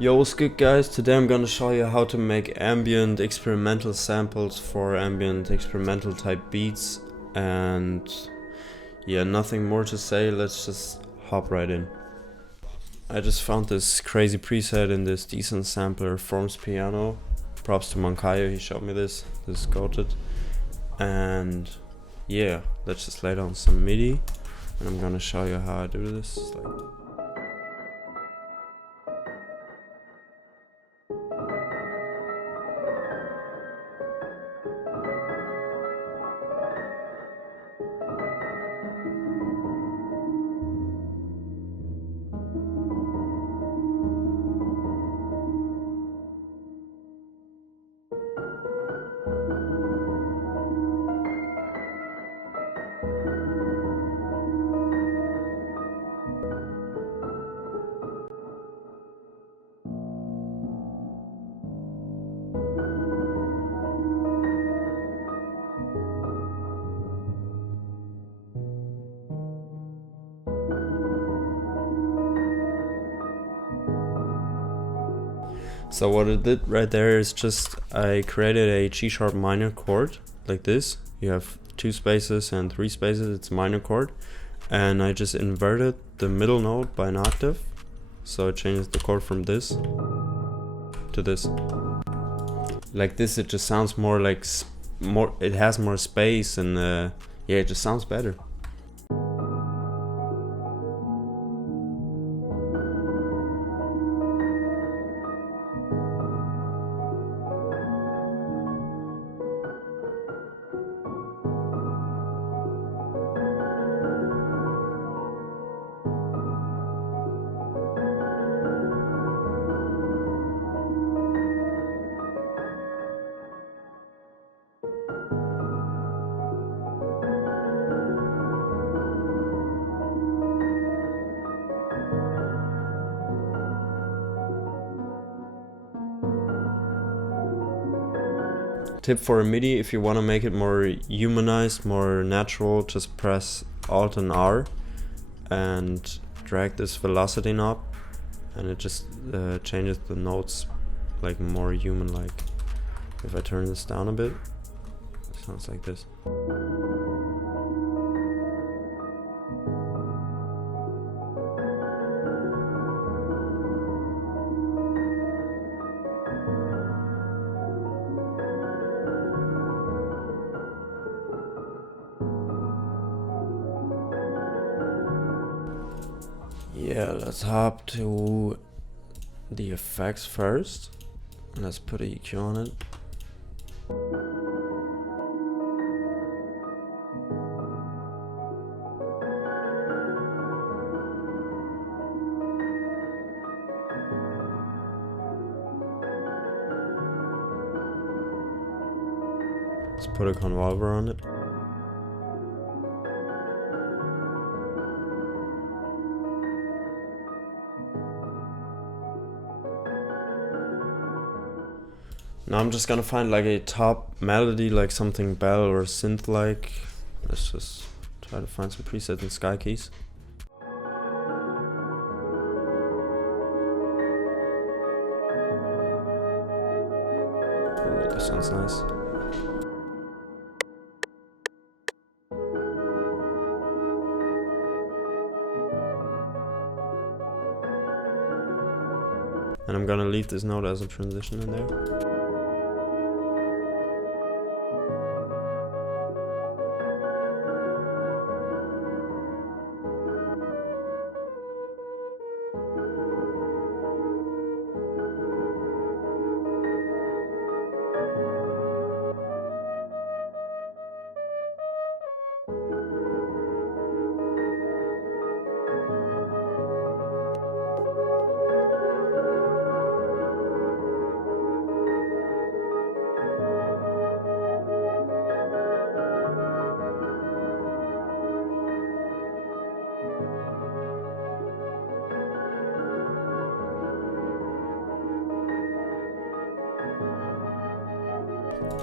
Yo, what's good guys? Today I'm gonna show you how to make ambient experimental samples for ambient experimental type beats, and yeah, nothing more to say, let's just hop right in. I just found this crazy preset in this decent sampler, Forms Piano. Props to Moncayo, he showed me this is goated. And yeah, let's just lay down some MIDI and I'm gonna show you how I do this. So what I did right there is just I created a G sharp minor chord like this. You have 2 spaces and 3 spaces, it's minor chord. And I just inverted the middle note by an octave. So it changes the chord from this to this. Like this, it just sounds more like, it has more space and yeah, it just sounds better. Tip for a MIDI: if you want to make it more humanized, more natural, just press Alt and R and drag this velocity knob and it just changes the notes like more human-like. If I turn this down a bit, it sounds like this. Yeah, let's hop to the effects first. Let's put a EQ on it. Let's put a convolver on it. Now I'm just gonna find like a top melody, like something bell or synth like. Let's just try to find some presets in Sky Keys. Ooh, that sounds nice. And I'm gonna leave this note as a transition in there.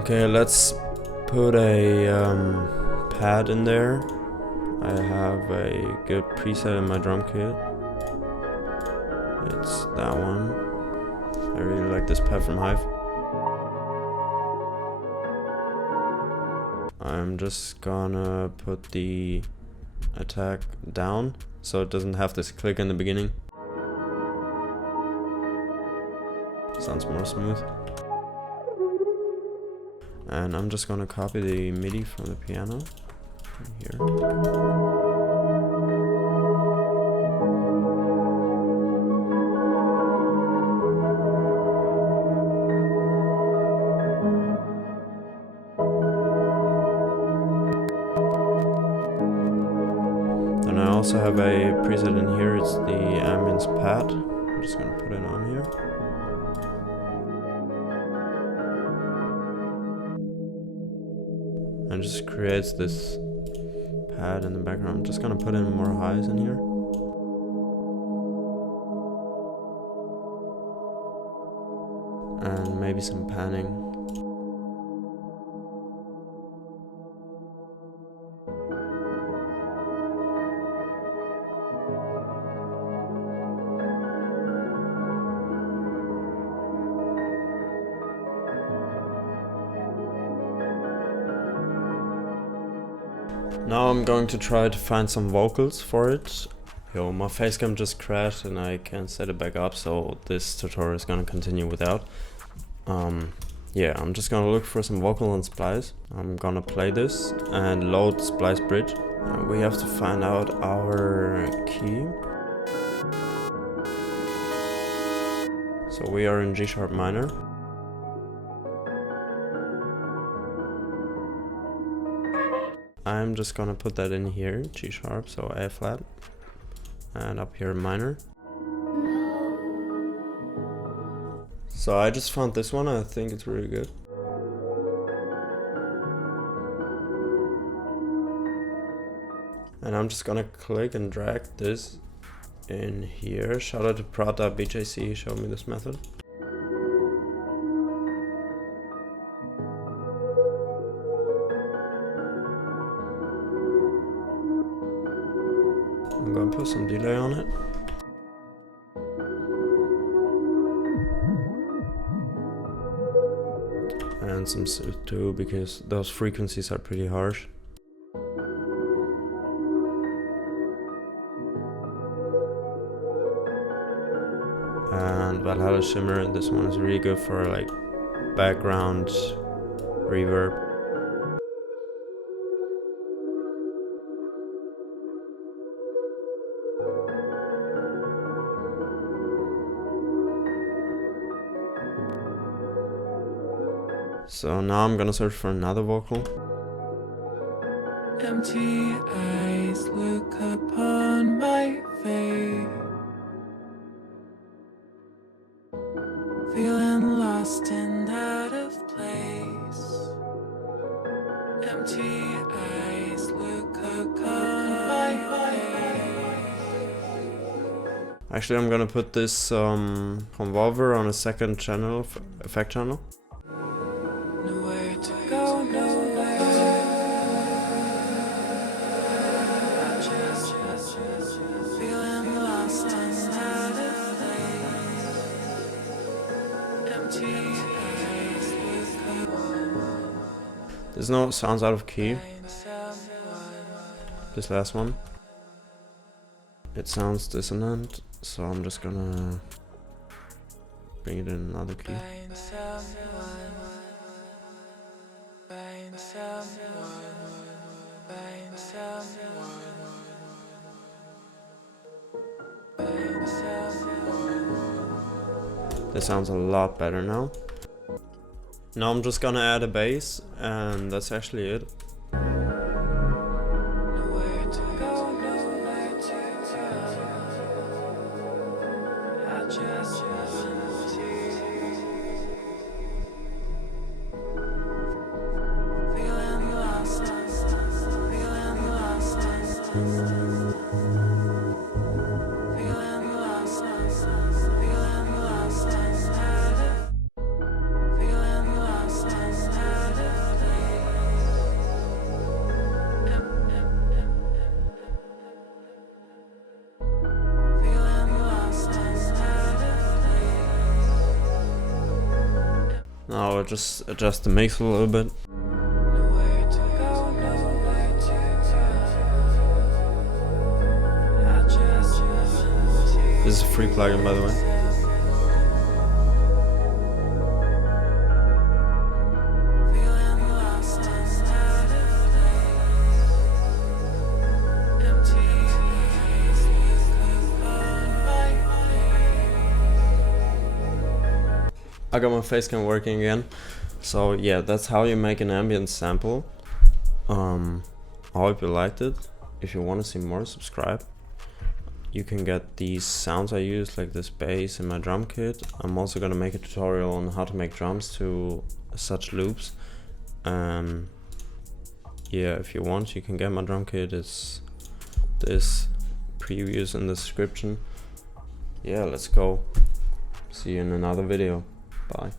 Okay, let's put a pad in there. I have a good preset in my drum kit. It's that one. I really like this pad from Hive. I'm just gonna put the attack down so it doesn't have this click in the beginning. Sounds more smooth. And I'm just gonna copy the MIDI from the piano here. And I also have a preset in here, it's the ambience pad. I'm just gonna put it on here. And just creates this pad in the background. I'm just gonna put in more highs in here. And maybe some panning. Now I'm going to try to find some vocals for it. Yo, my facecam just crashed and I can't set it back up, so this tutorial is gonna continue without. Yeah, I'm just gonna look for some vocal on Splice. I'm gonna play this and load Splice Bridge. We have to find out our key. So we are in G sharp minor. I'm just gonna put that in here, G sharp, so A flat, and up here minor. So I just found this one, I think it's really good. And I'm just gonna click and drag this in here. Shout out to Prada BJC, he showed me this method. I'm gonna put some delay on it. And some synth too, because those frequencies are pretty harsh. And Valhalla Shimmer, this one is really good for like background reverb. So now I'm gonna search for another vocal. Empty eyes look upon my face, feeling lost and out of place. Empty eyes look upon my face. Actually, I'm gonna put this convolver on a second channel, effect channel. Nowhere to go, nowhere to just feeling lost and out of place. Empty eyes look upon. There's no sounds out of key. This last one. It sounds dissonant, so I'm just gonna bring it in another key. This sounds a lot better now. Now I'm just gonna add a bass, and that's actually it. Nowhere to go, nowhere to turn. I just want to feeling lost, feeling lost, feeling lost, feeling lost and out of, feeling lost and out of place. Now I'll just adjust the mix a little bit. Nowhere to go, nowhere to turn. I just want to This is a free plugin, by the way. feeling lost and out of place. Empty space could burn my face. I got my face cam working again. So yeah, that's how you make an ambient sample. I hope you liked it. If you want to see more, subscribe. You can get these sounds I use, like this bass, in my drum kit. I'm also gonna make a tutorial on how to make drums to such loops. Yeah, if you want, you can get my drum kit. It's this, previews in the description. Yeah, let's go. See you in another video. Bye.